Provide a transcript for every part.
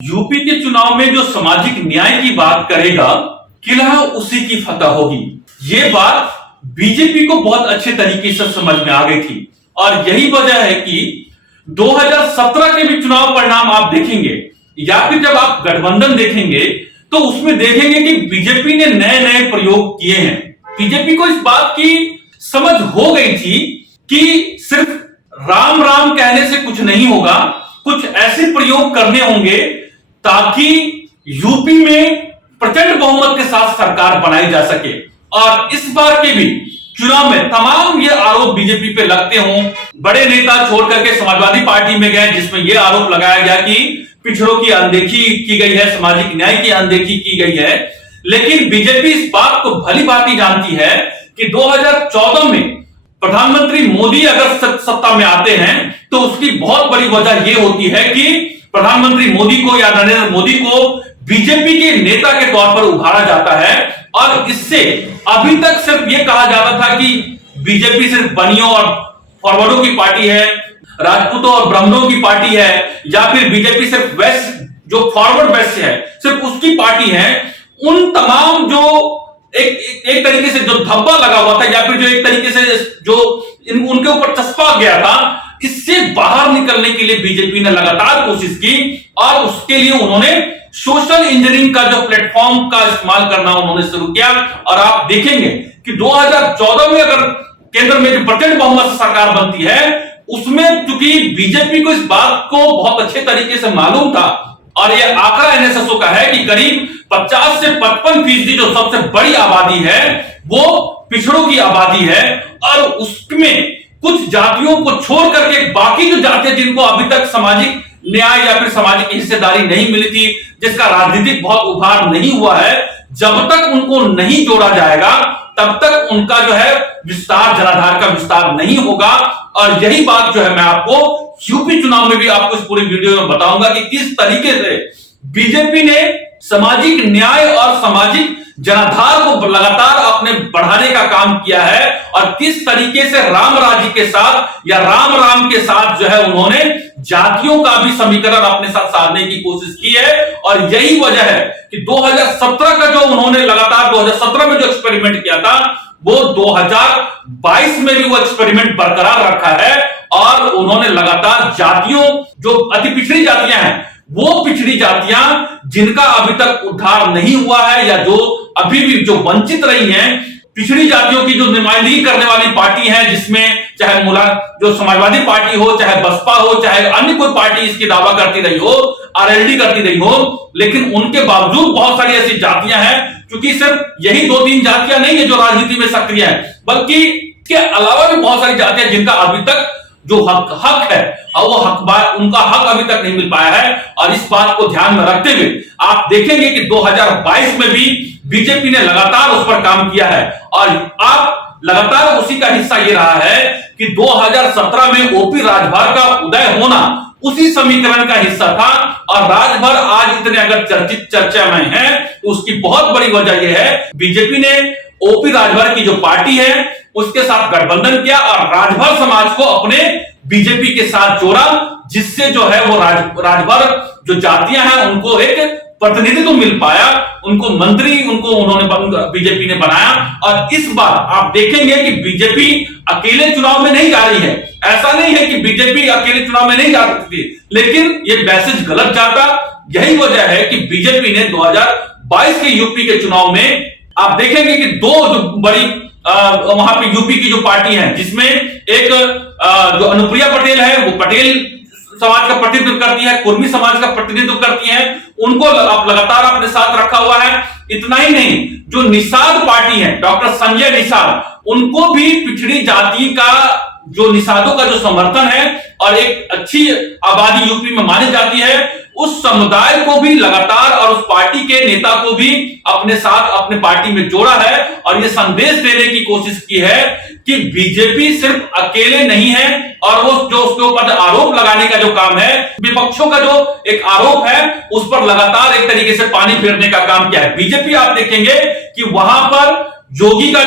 UP के चुनाव में जो सामाजिक न्याय की बात करेगा, किला उसी की फतह होगी। ये बात बीजेपी को बहुत अच्छे तरीके से समझ में आ गई थी और यही वजह है कि 2017 के भी चुनाव परिणाम आप देखेंगे या फिर जब आप गठबंधन देखेंगे तो उसमें देखेंगे कि बीजेपी ने नए नए प्रयोग किए हैं। बीजेपी को इस बात की समझ हो गई थी कि सिर्फ राम राम कहने से कुछ नहीं होगा, कुछ ऐसे प्रयोग करने होंगे ताकि यूपी में प्रचंड बहुमत के साथ सरकार बनाई जा सके। और इस बार के भी चुनाव में तमाम ये आरोप बीजेपी पे लगते हों, बड़े नेता छोड़ करके समाजवादी पार्टी में गए जिसमें यह आरोप लगाया गया कि पिछड़ों की अनदेखी की गई है, सामाजिक न्याय की अनदेखी की गई है। लेकिन बीजेपी इस बात को भली भांति जानती है कि 2014 में प्रधानमंत्री मोदी अगर सत्ता में आते हैं तो उसकी बहुत बड़ी वजह यह होती है कि प्रधानमंत्री मोदी को या नरेंद्र मोदी को बीजेपी के नेता के तौर पर उभारा जाता है। और इससे अभी तक सिर्फ यह कहा जाता था कि बीजेपी सिर्फ बनियों और फॉरवर्डों की पार्टी है, राजपूतों और ब्राह्मणों की पार्टी है, या फिर बीजेपी सिर्फ वेस्ट जो फॉरवर्ड वेस्ट है सिर्फ उसकी पार्टी है। उन तमाम जो एक तरीके से जो धब्बा लगा हुआ था या फिर जो एक तरीके से जो उनके ऊपर चस्पा गया था, इससे बाहर निकलने के लिए बीजेपी ने लगातार कोशिश की और उसके लिए उन्होंने सोशल इंजीनियरिंग का जो प्लेटफॉर्म का इस्तेमाल करना उन्होंने शुरू किया। और आप देखेंगे कि 2014 में अगर केंद्र में जो प्रचंड बहुमत से सरकार बनती है उसमें चूंकि बीजेपी को इस बात को बहुत अच्छे तरीके से मालूम था और यह आंकड़ा एनएसएसओ का है कि करीब 50 से 55% जो सबसे बड़ी आबादी है वो पिछड़ों की आबादी है। और उसमें कुछ जातियों को छोड़ करके बाकी जो जातियां जिनको अभी तक सामाजिक न्याय या फिर सामाजिक हिस्सेदारी नहीं मिली थी, जिसका राजनीतिक बहुत उभार नहीं हुआ है, जब तक उनको नहीं जोड़ा जाएगा तब तक उनका जो है विस्तार, जनाधार का विस्तार नहीं होगा। और यही बात जो है मैं आपको यूपी चुनाव में भी आपको इस पूरी वीडियो में बताऊंगा कि किस तरीके से बीजेपी ने सामाजिक न्याय और सामाजिक जनाधार को लगातार अपने बढ़ाने का काम किया है और किस तरीके से राम राज्य के साथ या राम राम के साथ जो है उन्होंने जातियों का भी समीकरण अपने साथ साधने की कोशिश की है। और यही वजह है कि 2017 का जो उन्होंने लगातार 2017 में जो एक्सपेरिमेंट किया था वो 2022 में भी वो एक्सपेरिमेंट बरकरार रखा है। और उन्होंने लगातार जातियों जो अति पिछड़ी जातियां हैं, वो पिछड़ी जातियां जिनका अभी तक उद्धार नहीं हुआ है या जो अभी भी जो वंचित रही हैं, पिछड़ी जातियों की जो नुमाइंदगी करने वाली पार्टी है, जिसमें चाहे जो समाजवादी पार्टी हो, चाहे बसपा हो, चाहे अन्य कोई पार्टी इसकी दावा करती रही हो, आरएलडी करती रही हो, लेकिन उनके बावजूद बहुत सारी ऐसी जातियां हैं, क्योंकि सिर्फ यही 2-3 जातियां नहीं है जो राजनीति में सक्रिय है, बल्कि इसके अलावा भी बहुत सारी जातियां जिनका अभी तक जो हक है और वो उनका हक अभी तक नहीं मिल पाया है। और इस बात को ध्यान में रखते हुए आप देखेंगे कि 2022 में भी बीजेपी ने लगातार उस पर काम किया है और आप लगातार उसी का हिस्सा ये रहा है कि 2017 में ओपी राजभर का उदय होना उसी समीकरण का हिस्सा था। और राजभर आज इतने अगर चर्चित चर्चा में है तो उसकी बहुत बड़ी वजह यह है बीजेपी ने ओपी राजभर की जो पार्टी है उसके साथ गठबंधन किया और राजभर समाज को अपने बीजेपी के साथ जोड़ा, जिससे जो है वो राजभर जो जातियां हैं उनको एक प्रतिनिधित्व मिल पाया, उनको मंत्री उन्होंने बीजेपी ने बनाया। और इस बार आप देखेंगे कि बीजेपी अकेले चुनाव में नहीं जा रही है। ऐसा नहीं है कि बीजेपी अकेले चुनाव में नहीं जा सकती थी, लेकिन ये मैसेज गलत जाता। यही वजह है कि बीजेपी ने 2022 के यूपी के चुनाव में आप देखेंगे कि दो जो बड़ी वहां पे यूपी की जो पार्टी है, जिसमें एक जो अनुप्रिया पटेल है वो पटेल समाज का प्रतिनिधित्व करती है, कुर्मी समाज का प्रतिनिधित्व करती है, उनको लगातार अपने साथ रखा हुआ है। इतना ही नहीं, जो निषाद पार्टी है, डॉक्टर संजय निषाद, उनको भी पिछड़ी जाति का जो निषादों का जो समर्थन है और एक अच्छी आबादी यूपी में मानी जाती है, उस समुदाय को भी लगातार और उस पार्टी के नेता को भी अपने साथ अपने पार्टी में जोड़ा है और यह संदेश देने की कोशिश की है कि बीजेपी सिर्फ अकेले नहीं है। और वो जो उसके ऊपर आरोप लगाने का जो काम है, विपक्षों का जो एक आरोप है, उस पर लगातार एक तरीके से पानी फेरने का काम किया है। बीजेपी आप देखेंगे कि वहां पर योगी का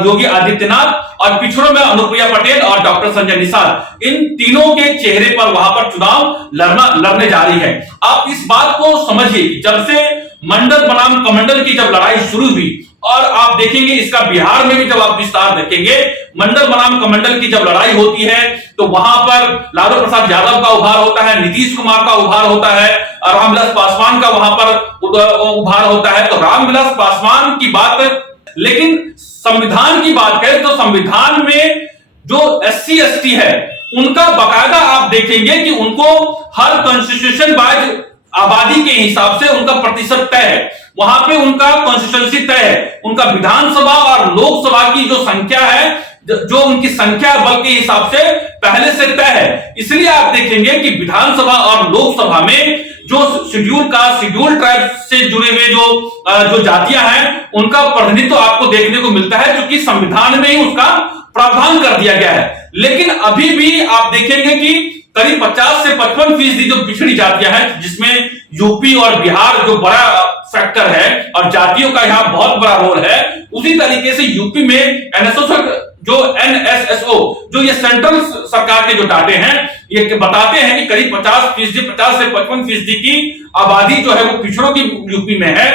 योगी आदित्यनाथ और पिछड़ों में अनुप्रिया पटेल और डॉक्टर संजय निषाद, इन तीनों के चेहरे पर वहां पर चुनाव लड़ने जा रही है। आप इस बात को समझिए कि जब से मंडल बनाम कमंडल की जब लड़ाई शुरू हुई, और आप देखेंगे इसका बिहार में भी जब आप विस्तार देखेंगे, मंडल बनाम कमंडल की जब लड़ाई होती है तो वहां पर लालू प्रसाद यादव का उभार होता है, नीतीश कुमार का उभार होता है, रामविलास पासवान का वहां पर उभार होता है। तो रामविलास पासवान की बात, लेकिन संविधान की बात करें तो संविधान में जो SC ST है उनका बकायदा आप देखेंगे कि उनको हर कॉन्स्टिट्यूशन वाइज आबादी के हिसाब से उनका प्रतिशत तय है, वहां पे उनका कॉन्स्टिट्यूंसी तय है, उनका विधानसभा और लोकसभा की जो संख्या है, जो उनकी संख्या बल के हिसाब से पहले से तय है। इसलिए आप देखेंगे कि विधानसभा और लोकसभा में जो शेड्यूल ट्राइब से जुड़े हुए जो जातियां हैं उनका प्रतिनिधित्व आपको देखने को मिलता है, क्योंकि संविधान में ही उसका प्रावधान कर दिया गया है। लेकिन अभी भी आप देखेंगे कि करीब 50 से 55% जो पिछड़ी जातियां हैं, जिसमें यूपी और बिहार जो बड़ा फैक्टर है और जातियों का यहां बहुत बड़ा रोल है, उसी तरीके से यूपी में NSSO जो ये सेंट्रल सरकार के जो डाटे हैं ये बताते हैं कि करीब 50 से 55% की आबादी जो है वो पिछड़ों की यूपी में है।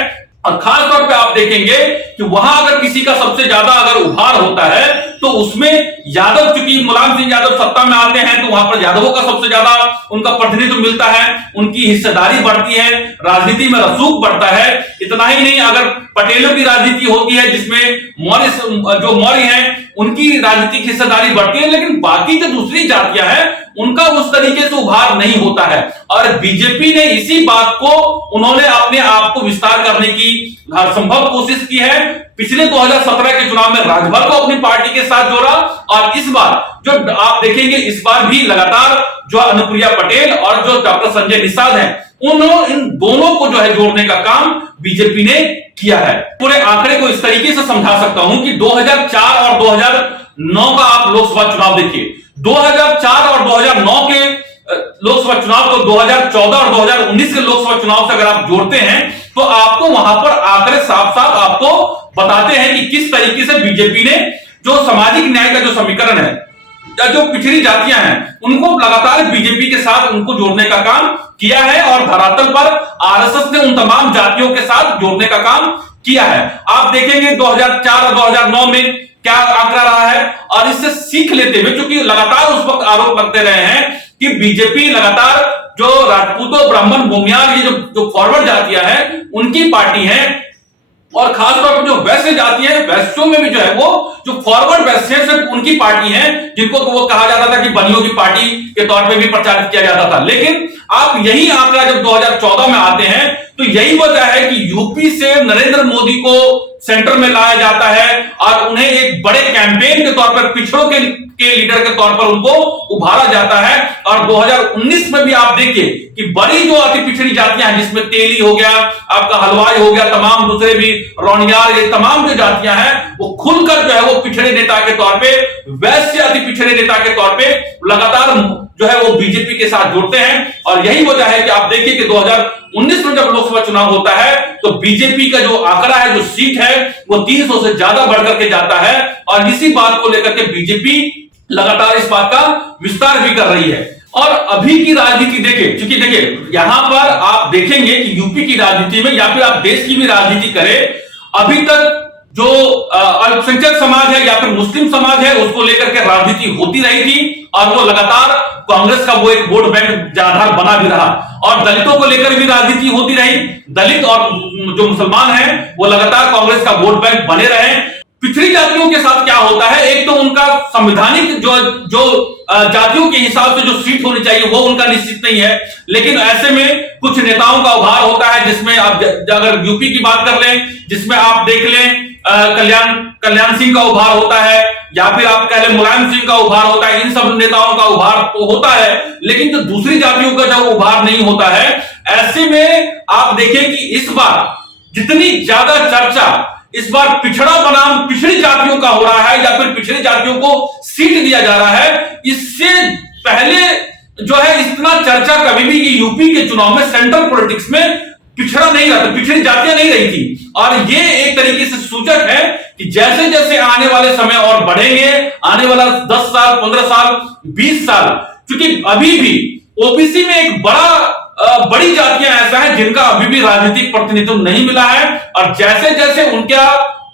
और खास तौर पे आप देखेंगे कि वहां अगर किसी का सबसे ज्यादा अगर उभार होता है तो उसमें यादव, चूंकि मुलायम सिंह यादव सत्ता में आते हैं तो वहां पर यादवों का सबसे ज्यादा उनका प्रतिनिधित्व मिलता है, उनकी हिस्सेदारी बढ़ती है, राजनीति में रसूख बढ़ता है। इतना ही नहीं, अगर पटेलों की राजनीति होती है जिसमें मौर्य हैं उनकी राजनीतिक हिस्सेदारी बढ़ती है, लेकिन बाकी जो दूसरी जातियां हैं उनका उस तरीके से उभार नहीं होता है। और बीजेपी ने इसी बात को उन्होंने अपने आप को विस्तार करने की हर संभव कोशिश की है। पिछले 2017 के चुनाव में राजभर को अपनी पार्टी के साथ जोड़ा, और इस बार जो आप देखेंगे इस बार भी लगातार जो अनुप्रिया पटेल और जो डॉक्टर संजय निषाद हैं इन दोनों को जो है जोड़ने का काम बीजेपी ने किया है। पूरे आंकड़े को इस तरीके से समझा सकता हूं कि 2004 और 2009 का आप लोकसभा चुनाव देखिए, 2004 और 2009 के लोकसभा चुनाव को 2014 और 2019 के लोकसभा चुनाव से अगर आप जोड़ते हैं तो आपको वहां पर आंकड़े साफ साफ आपको बताते हैं कि किस तरीके से बीजेपी ने जो सामाजिक न्याय का जो समीकरण है या जो पिछड़ी जातियां हैं उनको लगातार बीजेपी के साथ उनको जोड़ने का काम किया है, और धरातल पर आरएसएस ने उन तमाम जातियों के साथ जोड़ने का काम किया है। आप देखेंगे 2004 और 2009 में क्या आंकड़ा रहा है, और इससे सीख लेते हुए, क्योंकि लगातार उस वक्त आरोप लगते रहे हैं कि बीजेपी लगातार जो राजपूतों, ब्राह्मण, भूमियार, ये जो फॉरवर्ड जातियां हैं उनकी पार्टी है, और खासतौर पर जो वैश्य जाति है, वैश्यों में भी जो है वो जो फॉरवर्ड वैश्य है सिर्फ उनकी पार्टी है, जिनको वो कहा जाता था कि बनियों की पार्टी के तौर पे भी प्रचारित किया जाता था। लेकिन आप यही आंकड़ा जब 2014 में आते हैं तो यही वजह है कि यूपी से नरेंद्र मोदी को सेंटर में लाया जाता है और उन्हें एक बड़े कैंपेन के तौर पर पिछड़ों के लीडर के तौर पर उनको उभारा जाता है। और 2019 में भी आप देखिए कि बड़ी जो अति पिछड़ी जातियां हैं, जिसमें तेली हो गया, आपका हलवाई हो गया, तमाम दूसरे भी रौनियार, ये तमाम जो जातियां हैं वो खुलकर जो है वो पिछड़े नेता के तौर पे, वैश्य अति पिछड़े नेता के तौर पे लगातार जो है वो बीजेपी के साथ जुड़ते हैं। और यही वजह है कि आप देखिए कि 2019 में जब लोकसभा चुनाव होता है तो बीजेपी का जो आंकड़ा है, जो सीट है, वो 300 से ज्यादा बढ़कर के जाता है। और इसी बात को लेकर के बीजेपी लगातार इस बात का विस्तार भी कर रही है। और अभी की राजनीति देखिए, क्योंकि देखिए यहां पर आप देखेंगे कि यूपी की राजनीति में या फिर आप देश की भी राजनीति करें, अभी तक जो अल्पसंख्यक समाज है या फिर मुस्लिम समाज है उसको लेकर के राजनीति होती रही थी, और वो लगातार कांग्रेस का वो एक वोट बैंक आधार बना भी रहा। और दलितों को लेकर भी राजनीति होती रही, दलित और जो मुसलमान हैं वो लगातार कांग्रेस का वोट बैंक बने रहे। पिछड़ी जातियों के साथ क्या होता है, एक तो उनका संवैधानिक जो जातियों के हिसाब से जो सीट होनी चाहिए वो उनका निश्चित नहीं है, लेकिन ऐसे में कुछ नेताओं का उभार होता है, जिसमें आप अगर यूपी की बात कर लें, जिसमें आप देख लें कल्याण सिंह का उभार होता है, या फिर आप कह लें मुलायम सिंह का उभार होता है। इन सब नेताओं का उभार तो होता है, लेकिन जो दूसरी जातियों का जब उभार नहीं होता है, ऐसे में आप देखें कि इस बार जितनी ज्यादा चर्चा इस बार पिछड़ा बनाम पिछड़ी जातियों का हो रहा है या फिर पिछड़ी जातियों को सीट दिया जा रहा है, इससे पहले जो है इतना चर्चा कभी भी यूपी के चुनाव में सेंट्रल पॉलिटिक्स में पिछड़ा नहीं रहा, पिछड़ी जातियां नहीं रही थी। और ये एक तरीके से सूचक है कि जैसे जैसे आने वाले समय और बढ़ेंगे, आने वाला 10 साल, 15 साल, 20 साल, क्योंकि अभी भी ओबीसी में एक बड़ी जातियां ऐसा है जिनका अभी भी राजनीतिक प्रतिनिधित्व नहीं मिला है। और जैसे जैसे उनका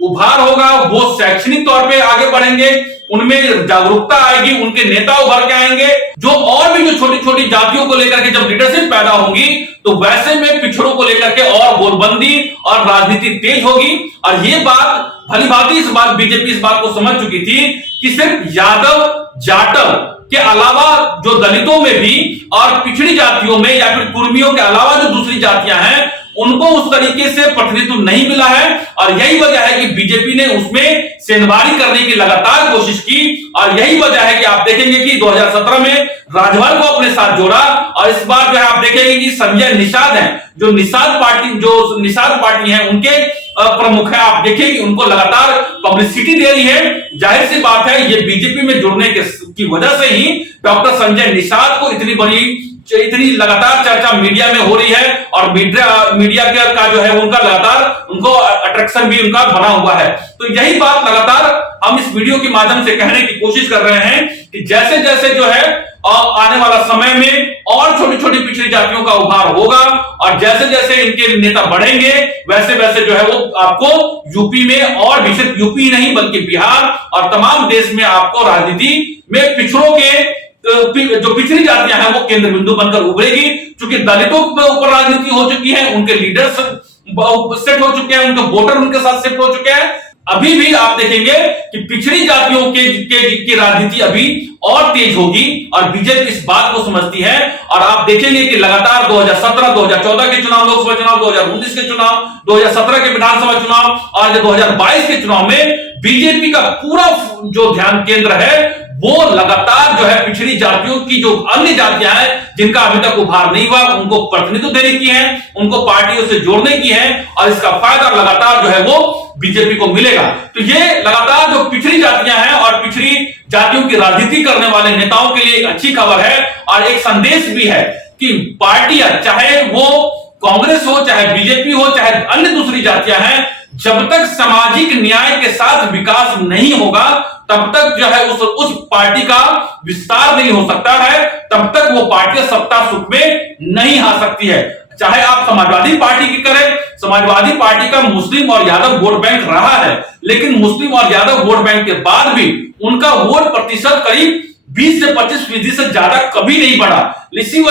उभार होगा, वो शैक्षणिक तौर पे आगे बढ़ेंगे, उनमें जागरूकता आएगी, उनके नेता उभर के आएंगे, जो और भी जो छोटी छोटी जातियों को लेकर के जब लीडरशिप पैदा होगी, तो वैसे में पिछड़ों को लेकर के और गोलबंदी और राजनीति तेज होगी। और ये बात भली भांति बीजेपी इस बात को समझ चुकी थी कि सिर्फ यादव जाटव के अलावा जो दलितों में भी और पिछड़ी जातियों में या फिर कुर्मियों के अलावा जो दूसरी जातियां हैं, उनको उस तरीके से प्रतिनिधित्व नहीं मिला है। और यही वजह है कि बीजेपी ने उसमें सेंधमारी करने की लगातार कोशिश की। और यही वजह है कि आप देखेंगे कि 2017 में राजभर को अपने साथ जोड़ा, और इस बार जो है आप देखेंगे कि संजय निषाद है, जो निषाद पार्टी है, उनके प्रमुख है, आप देखेंगे कि उनको लगातार पब्लिसिटी दे रही है। जाहिर सी बात है, ये बीजेपी में जुड़ने की वजह से ही डॉक्टर संजय निषाद को इतनी लगातार चर्चा मीडिया में हो रही है, और मीडिया का जो है उनका लगातार उनको अट्रैक्शन भी उनका बना हुआ है। तो यही बात लगातार हम इस वीडियो के माध्यम से कहने की कोशिश कर रहे हैं कि जैसे जैसे जो है आने वाला समय में और छोटी छोटी पिछड़ी जातियों का उभार होगा, और जैसे जैसे इनके नेता बढ़ेंगे, वैसे वैसे जो है वो आपको यूपी में, और भी सिर्फ यूपी नहीं बल्कि बिहार और तमाम देश में आपको राजनीति में पिछड़ों के जो पिछड़ी जातियां हैं वो केंद्र बिंदु बनकर उभरेगी। क्योंकि दलितों के ऊपर राजनीति हो चुकी है, उनके लीडर्स सेट हो चुके हैं, उनके वोटर उनके साथ सेट हो चुके हैं। अभी भी आप देखेंगे कि पिछड़ी जातियों की राजनीति अभी और तेज होगी, और बीजेपी इस बात को समझती है। और आप देखेंगे कि लगातार 2017, 2014 के चुनाव, लोकसभा चुनाव, 2019 के चुनाव, 2017 के विधानसभा चुनाव और 2022 के चुनाव में बीजेपी का पूरा जो ध्यान केंद्र है वो लगातार जो है पिछड़ी जातियों की, जो अन्य जातियां हैं जिनका अभी तक उभार नहीं हुआ, उनको प्रतिनिधित्व देने की है, उनको पार्टियों से जोड़ने की है, और इसका फायदा लगातार जो है वो बीजेपी को मिलेगा। तो ये लगातार जो पिछड़ी जातियां हैं और पिछड़ी जातियों की राजनीति करने वाले नेताओं के लिए एक अच्छी खबर है, और एक संदेश भी है कि पार्टियां, चाहे वो कांग्रेस हो, चाहे बीजेपी हो, चाहे अन्य दूसरी जातियां हैं, जब तक सामाजिक न्याय के साथ विकास नहीं होगा, तब तक जो है उस पार्टी का विस्तार नहीं हो सकता है, तब तक वो पार्टी सत्ता सुख में नहीं आ सकती है। चाहे आप समाजवादी पार्टी की करें, समाजवादी पार्टी का मुस्लिम और यादव वोट बैंक रहा है, लेकिन मुस्लिम और यादव वोट बैंक के बाद भी उनका वोट प्रतिशत करीब 20 से 25% से ज्यादा कभी नहीं बढ़ा। यही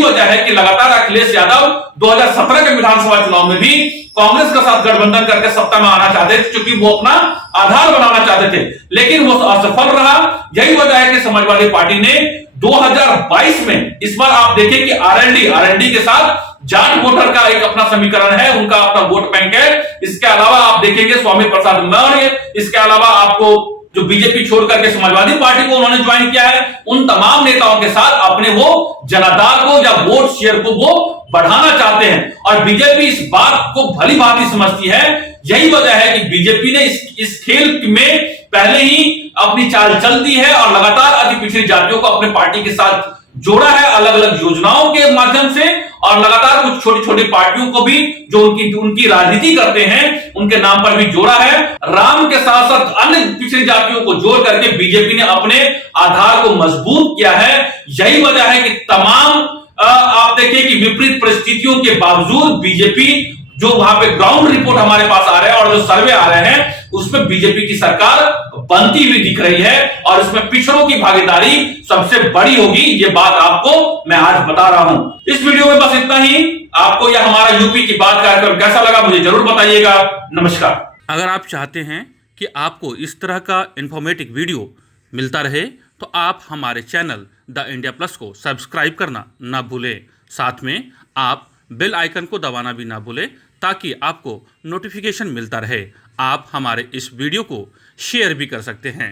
वजह है कि लगातार अखिलेश यादव 2017 के विधानसभा चुनाव में भी कांग्रेस के साथ गठबंधन करके सत्ता में आना चाहते थे, क्योंकि वो अपना आधार बनाना चाहते थे, लेकिन वो असफल रहा। यही वजह है कि समाजवादी पार्टी ने 2022 में, इस बार आप देखें कि आरएलडी के साथ जाट वोटर का एक अपना समीकरण है, उनका अपना वोट बैंक है। इसके अलावा आप देखेंगे स्वामी प्रसाद मौर्य, इसके अलावा आपको जो बीजेपी छोड़ करके समाजवादी पार्टी को उन्होंने ज्वाइन किया है, उन तमाम नेताओं के साथ अपने वो जनाधार को या वोट शेयर को वो बढ़ाना चाहते हैं। और बीजेपी इस बात को भली भांति समझती है। यही वजह है कि बीजेपी ने इस खेल में पहले ही अपनी चाल चल दी है, और लगातार अति पिछड़ी जातियों को अपने पार्टी के साथ जोड़ा है, अलग अलग योजनाओं के माध्यम से, और लगातार कुछ छोटी छोटी पार्टियों को भी जो उनकी राजनीति करते हैं उनके नाम पर भी जोड़ा है। राम के साथ साथ अन्य पिछड़ी जातियों को जोड़ करके बीजेपी ने अपने आधार को मजबूत किया है। यही वजह है कि तमाम आप देखिए कि विपरीत परिस्थितियों के बावजूद बीजेपी, जो वहां पे ग्राउंड रिपोर्ट हमारे पास आ रहे हैं और जो सर्वे आ रहे हैं, उसमें बीजेपी की सरकार बनती हुई दिख रही है, और इसमें पिछड़ों की भागीदारी सबसे बड़ी होगी। ये बात आपको मैं आज बता रहा हूं। इस वीडियो में बस इतना ही। आपको यह हमारा यूपी की बात कार्यक्रम कैसा लगा मुझे जरूर बताइएगा। नमस्कार। अगर आप चाहते हैं कि आपको इस तरह का इंफॉर्मेटिव वीडियो मिलता रहे, तो आप हमारे चैनल द इंडिया प्लस को सब्सक्राइब करना ना भूलें। साथ में आप बेल आइकन को दबाना भी ना भूलें, ताकि आपको नोटिफिकेशन मिलता रहे। आप हमारे इस वीडियो को शेयर भी कर सकते हैं।